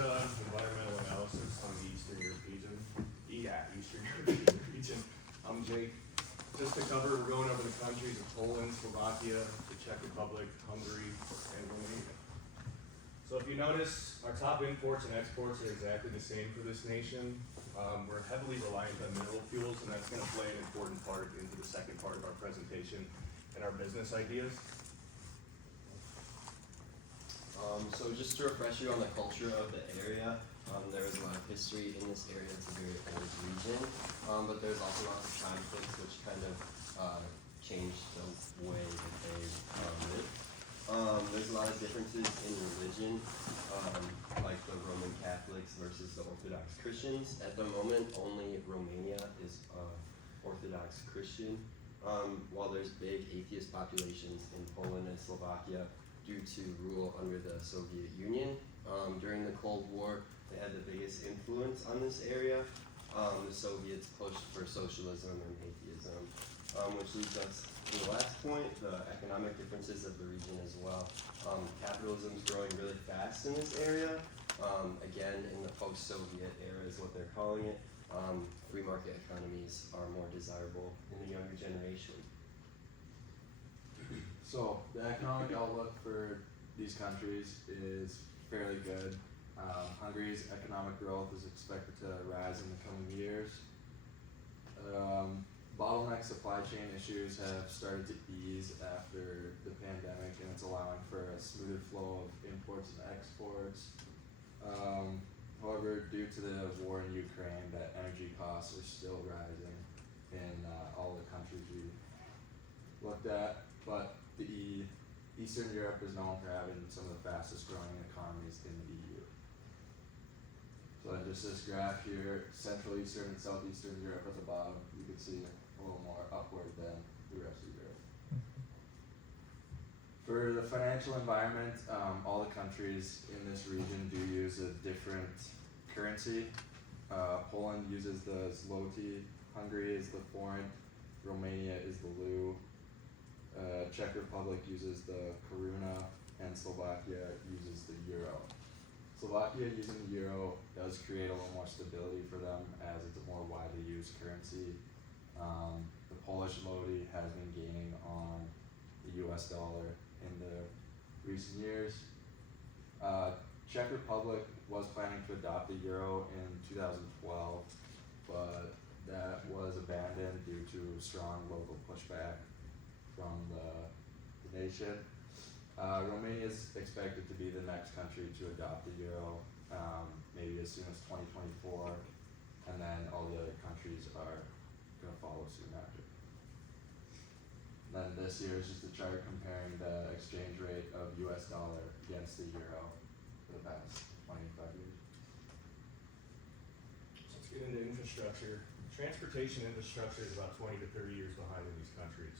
environmental analysis on the Eastern Europe region. Eastern European region. I'm Jake. Just to cover, we're going over the countries of Poland, Slovakia, the Czech Republic, Hungary, and Romania. So if you notice, our top imports and exports are exactly the same for this nation. We're heavily reliant on mineral fuels, and that's going to play an important part into the second part of our presentation and our business ideas. So just to refresh you on the culture of the area, there is a lot of history in this area. It's a very old region, but there's also lots of conflicts which kind of changed the way that they live. There's a lot of differences in religion, like the Roman Catholics versus the Orthodox Christians. At the moment, only Romania is Orthodox Christian, while there's big atheist populations in Poland and Slovakia due to rule under the Soviet Union. During the Cold War, they had the biggest influence on this area. The Soviets pushed for socialism and atheism, which leads us to the last point, the economic differences of the region as well. Capitalism is growing really fast in this area. Again, in the post-Soviet era is what they're calling it. Free market economies are more desirable in the younger generation. So the economic outlook for these countries is fairly good. Hungary's economic growth is expected to rise in the coming years. Bottleneck supply chain issues have started to ease after the pandemic, and it's allowing for a smoother flow of imports and exports. However, due to the war in Ukraine, that energy costs are still rising in all the countries we looked at, but the Eastern Europe is known for having some of the fastest growing economies in the EU. So just this graph here, Central Eastern and Southeastern Europe at the bottom, you can see a little more upward than the rest of Europe. For the financial environment, all the countries in this region do use a different currency. Poland uses the zloty, Hungary is the forint, Romania is the leu, Czech Republic uses the koruna, and Slovakia uses the euro. Slovakia using the euro does create a little more stability for them as it's a more widely used currency. The Polish zloty has been gaining on the US dollar in the recent years. Czech Republic was planning to adopt the euro in 2012, but that was abandoned due to strong local pushback from the nation. Romania is expected to be the next country to adopt the euro, maybe as soon as 2024, and then all the other countries are going to follow soon after. Then this here is just a chart comparing the exchange rate of US dollar against the euro for the past 25 years. So let's get into infrastructure. Transportation infrastructure is about 20 to 30 years behind in these countries.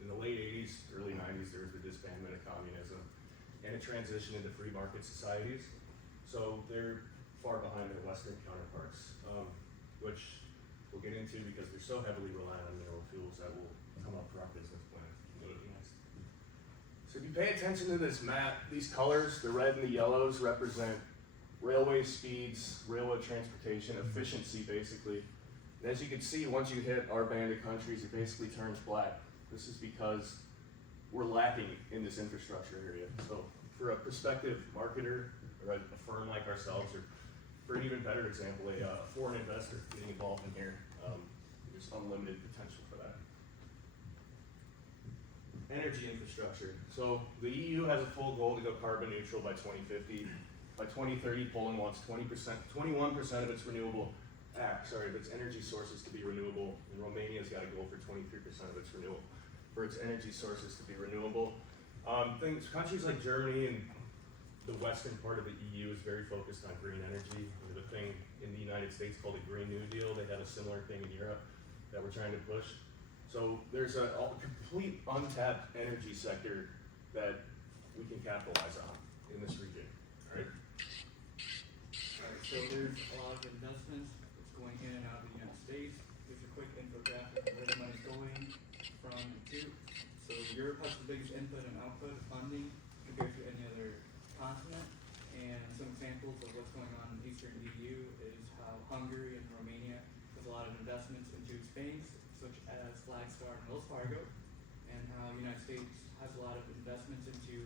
In the late 80s, early 90s, there was the disbandment of communism and a transition into free market societies. So they're far behind their Western counterparts, which we'll get into because they're so heavily reliant on mineral fuels that will come up for our business plan. Next. So if you pay attention to this map, these colors, the red and the yellows, represent railway speeds, railway transportation, efficiency basically. And as you can see, once you hit our band of countries, it basically turns black. This is because we're lacking in this infrastructure area. So for a prospective marketer or a firm like ourselves, or for an even better example, a foreign investor getting involved in here, there's unlimited potential for that. Energy infrastructure. So the EU has a full goal to go carbon neutral by 2050. By 2030, Poland wants 21% of its its energy sources to be renewable, and Romania's got a goal for 23% of its renewable. For its energy sources to be renewable. Countries like Germany and the western part of the EU is very focused on green energy. There's a thing in the United States called the Green New Deal. They have a similar thing in Europe that we're trying to push. So there's a complete untapped energy sector that we can capitalize on in this region. All right. So there's a lot of investments that's going in and out of the United States. There's a quick infographic of where the money's going from and to. So Europe has the biggest input and output of funding compared to any other continent, and some examples of what's what's going on in Eastern EU is how Hungary and Romania has a lot of investments into banks such as Flagstar and Wells Fargo, and how the United States has a lot of investments into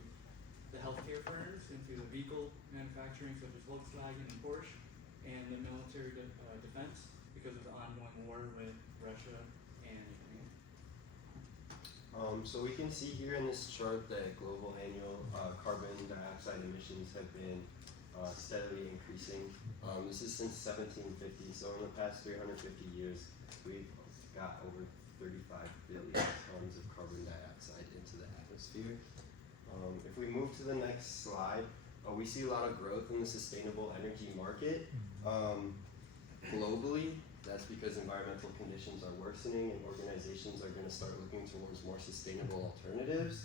the healthcare firms, into the vehicle manufacturing such as Volkswagen and Porsche, and the military defense because of the ongoing war with Russia and Ukraine. So we can see here in this chart that global annual carbon dioxide emissions have been steadily increasing. This is since 1750, so in the past 350 years, we've got over 35 billion tons of carbon dioxide into the atmosphere. If we move to the next slide, we see a lot of growth in the sustainable energy market globally. That's because environmental conditions are worsening and organizations are going to start looking towards more sustainable alternatives.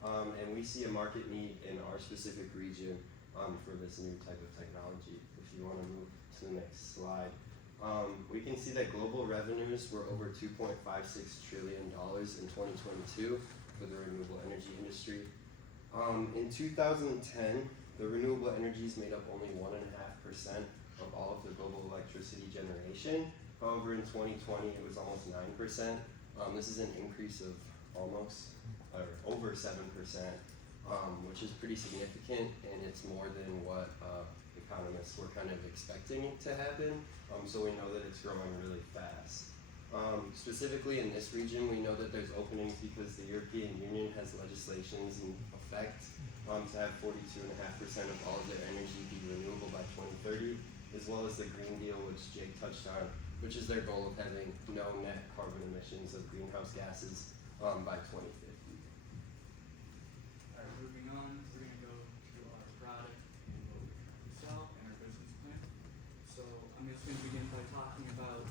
And we see a market need in our specific region for this new type of technology. If you want to move to the next slide. We can see that global revenues were over $2.56 trillion in 2022 for the renewable energy industry. In 2010, the renewable energies made up only 1.5% of all of the global electricity generation. However, in 2020, it was almost 9%. This is an increase of almost, or over 7%, which is pretty significant, and it's more than what economists were kind of expecting it to happen. So we know that it's growing really fast. Specifically in this region, we know that there's openings because the European Union has legislations in effect to have 42.5% of all of their energy be renewable by 2030, as well as the Green Deal, which Jake touched on, which is their goal of having no net carbon emissions of greenhouse gases by 2050. Alright, moving on, we're gonna go to our product and what we sell and our business plan. So I'm just gonna begin by talking about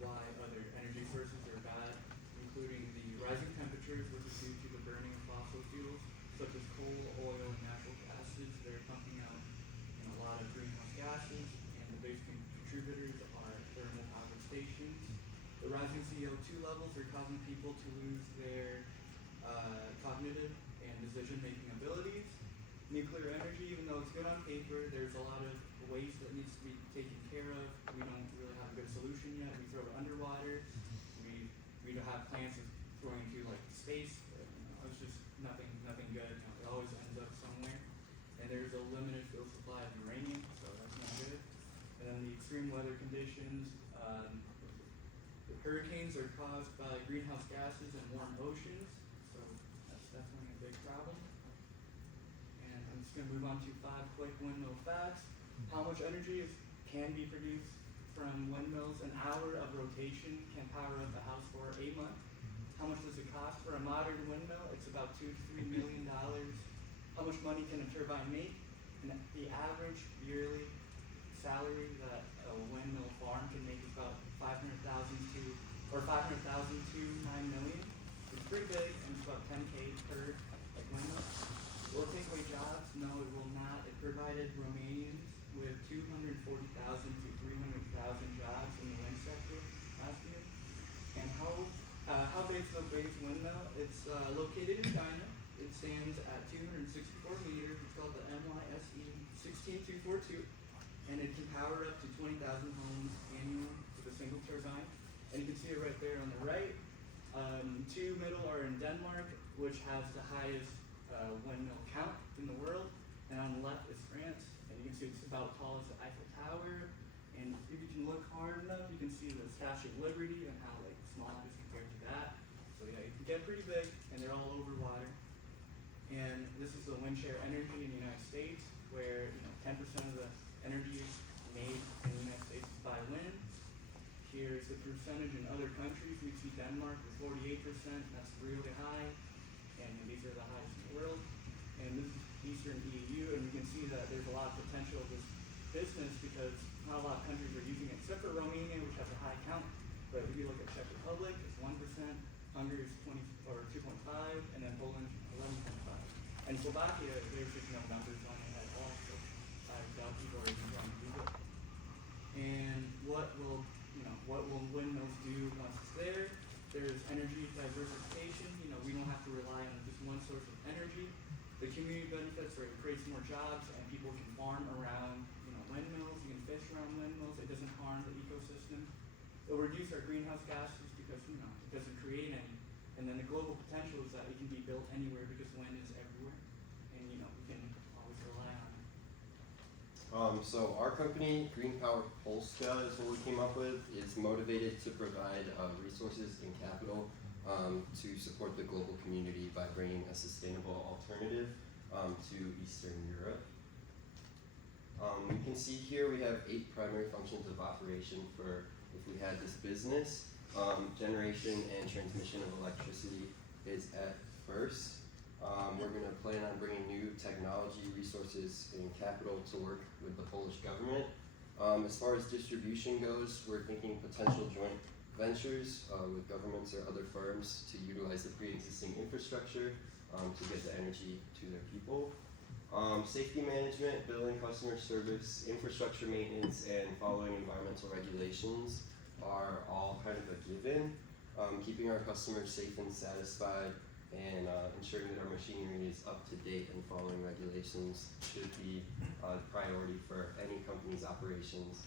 why other energy sources are bad, including the rising temperatures, which is due to the burning of fossil fuels, such as coal, oil, and natural gases. They're pumping out a lot of greenhouse gases, and the biggest contributors are thermal power stations. The rising CO2 levels are causing people to lose their cognitive and decision-making abilities. Nuclear energy, even though it's good on paper, there's a lot of waste that needs to be taken care of. We don't really have a good solution yet. We throw it underwater. We don't have plans of throwing to like space. It's just nothing good. It always ends up somewhere. And there's a limited field supply of uranium, so that's not good. And then the extreme weather conditions. The hurricanes are caused by greenhouse gases and warm oceans, so that's definitely a big problem. And I'm just going to move on to 5 quick windmill facts. How much energy can be produced from windmills? An hour of rotation can power up a house for a month. How much does it cost for a modern windmill? It's about $2 to $3 million. How much money can a turbine make? And the average yearly salary that a windmill farm can make is about $500,000 to $9 million. It's pretty big, and it's about 10K per windmill. Will it take away jobs? No, it will not. It provided Romanians with 240,000 to 300,000 jobs in the wind sector last year. And how big is the biggest windmill? It's located in China. It stands at 264 meters. It's called the MYSE 16242, and it can power up to 20,000 homes annually with a single turbine. And you can see it right there on the right. 2 middle are in Denmark, which has the highest windmill count in the world, and on the left is France, and you can see it's about as tall as the Eiffel Tower. And if you can look hard enough, you can see the Statue of Liberty and how small it is compared to that. So yeah, it can get pretty big, and they're all over water. And this is the Windshare Energy in the United States, where 10% of the energy made in the United States is by wind. Here's the percentage in other countries. We see Denmark with 48%. That's really high, and these are the highest in the world. And this is Eastern EU, and you can see that there's a lot of potential of this business because not a lot of countries are using it, except for Romania, which has a high count. But if you look at Czech Republic, it's 1%. Hungary is 2.5, and then Poland 11.5. And Slovakia, there's just no numbers on it at all. So I doubt people are even trying to do it. And what will windmills do once it's there? There's energy diversification. We don't have to rely on just one source of energy. The community benefits are it creates more jobs, and people can farm around windmills. doesn't harm the ecosystem. It'll reduce our greenhouse gases because, you know, it doesn't create any. And then the global potential is that it can be built anywhere because wind is everywhere. And, you know, we can always rely on it. So our company, Green Power Polska, is what we came up with. It's motivated to provide resources and capital to support the global community by bringing a sustainable alternative to Eastern Europe. You can see here we have 8 primary functions of operation for if we had this business. Generation and transmission of electricity is at first. We're going to plan on bringing new technology, resources, and capital to work with the Polish government. As far as distribution goes, we're thinking potential joint ventures with governments or other firms to utilize the pre-existing infrastructure to get the energy to their people. Safety management, billing, customer service, infrastructure maintenance, and following environmental regulations are all kind of a given. Keeping our customers safe and satisfied and ensuring that our machinery is up to date and following regulations should be a priority for any company's operations.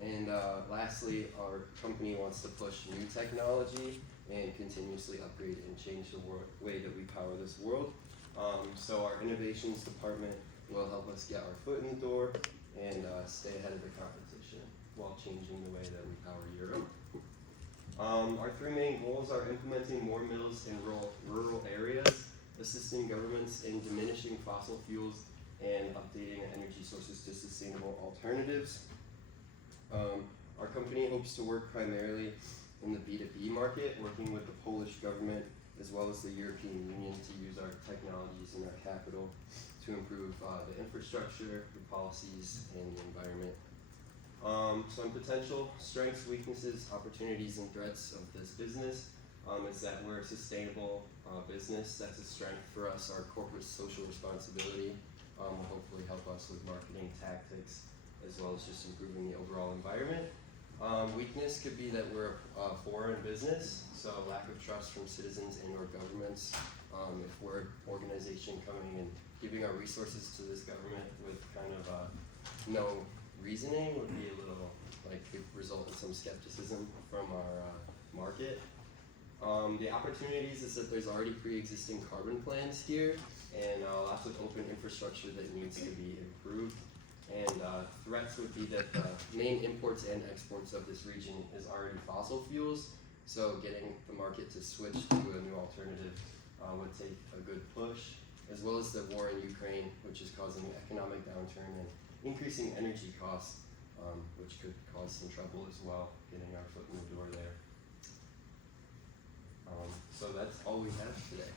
And lastly, our company wants to push new technology and continuously upgrade and change the way that we power this world. So our innovations department will help us get our foot in the door and stay ahead of the competition while changing the way that we power Europe. Our 3 main goals are implementing more mills in rural areas, assisting governments in diminishing fossil fuels, and updating energy sources to sustainable alternatives. Our company hopes to work primarily in the B2B market, working with the Polish government as well as the European Union to use our technologies and our capital to improve the infrastructure, the policies, and the environment. Some potential strengths, weaknesses, opportunities, and threats of this business is that we're a sustainable business. That's a strength for us. Our corporate social responsibility will hopefully help us with marketing tactics as well as just improving the overall environment. Weakness could be that we're a foreign business, so lack of trust from citizens and or governments. If we're an organization coming and giving our resources to this government with kind of no reasoning would be a little, like, could result in some skepticism from our market. The opportunities is that there's already pre-existing carbon plans here and lots of open infrastructure that needs to be improved. And threats would be that the main imports and exports of this region is already fossil fuels, so getting the market to switch to a new alternative would take a good push, as well as the war in Ukraine, which is causing an economic downturn and increasing energy costs, which could cause some trouble as well, getting our foot in the door there. So that's all we have today.